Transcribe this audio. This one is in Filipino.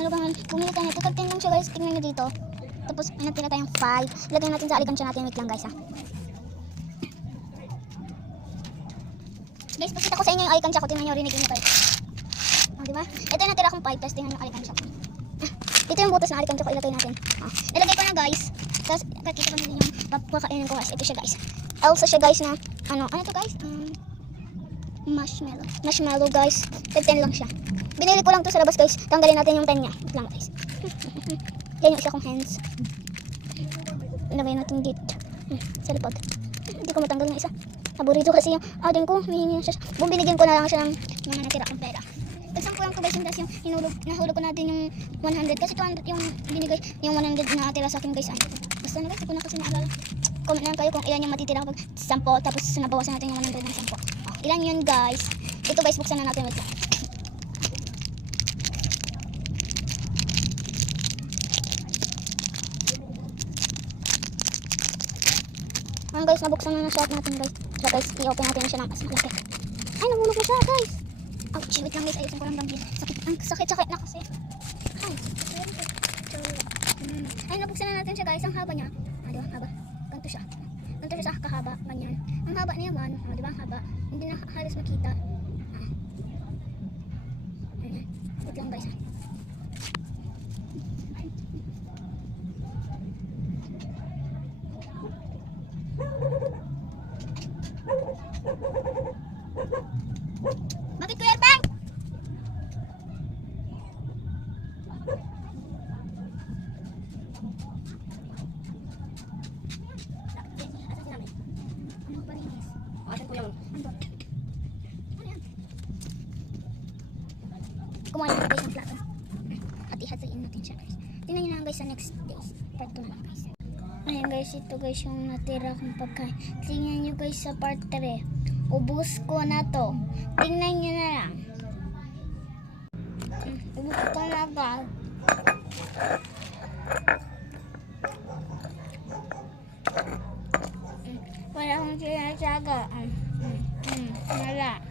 Ano ba nga, bumili tayo nito. 13 lang siya guys, tingnan nyo dito. Tapos may natira tayong 5. Ilagay natin sa alikansya natin. Wait lang guys ha. Guys, pakita ko sa inyo yung alikansya ko. Tingnan nyo, rinig nyo kayo. O, diba? Ito yung natira kong 5. Tapos tingnan yung alikansya ko. Ito yung butas na alikansya ko. Ilagay natin. Ilagay ko na guys. Tapos kakita ko na din yung papakainin ko guys. Ito siya guys. Elsa siya guys na ano to guys? Marshmallow guys. 10 lang siya. Binili ko lang to sa labas guys. Tanggalin natin yung 10 niya. Wait lang guys. Yan yung isa kong hands. Ilagay natin dito. Sa lipod. Hindi ko matanggal na isa. Paborito kasi yung ading ko. Hihingi siya. Binigyan ko na lang siya ng mga natira kong pera. Nagsampulan ko guys yung tas yung nahulog ko natin yung 100. Kasi 200 yung binigay. Yung 100 na natira sa akin guys. Basta na guys. Hindi ko na kasi naalala. Comment lang kayo kung ilan yung matitira pag 10. Tapos nabawasan natin yung 100 ng 10. Ilan yun guys. Ito guys. Buksan na natin. Wait lang. Ayan guys, nabuksan na siya natin guys. So guys, i-open natin siya ng mas malaki. Ay, nabulog na siya guys. Ouch, wait lang guys, ayusin ko lang gambit. Ang sakit na kasi. Ay, nabuksan na natin siya guys. Ang haba niya. Diba? Haba. Ganito siya. Ganito siya sa kahaba. Ganyan. Ang haba niya man. Diba? Ang haba. Hindi na halos makita. Wait lang guys. Bakit Kuya Bang? Kumuha na guys ng plato. Hati-hatiin natin siya guys. Tingnan nyo na guys sa next days. Part 2 na lang guys. Ayan guys, ito guys yung natira kong pagkain. Tingnan nyo guys sa part 3. Ubus ko na to. Tingnan nyo na lang. Ubus ko na agad. Wala akong sinasaga. Wala.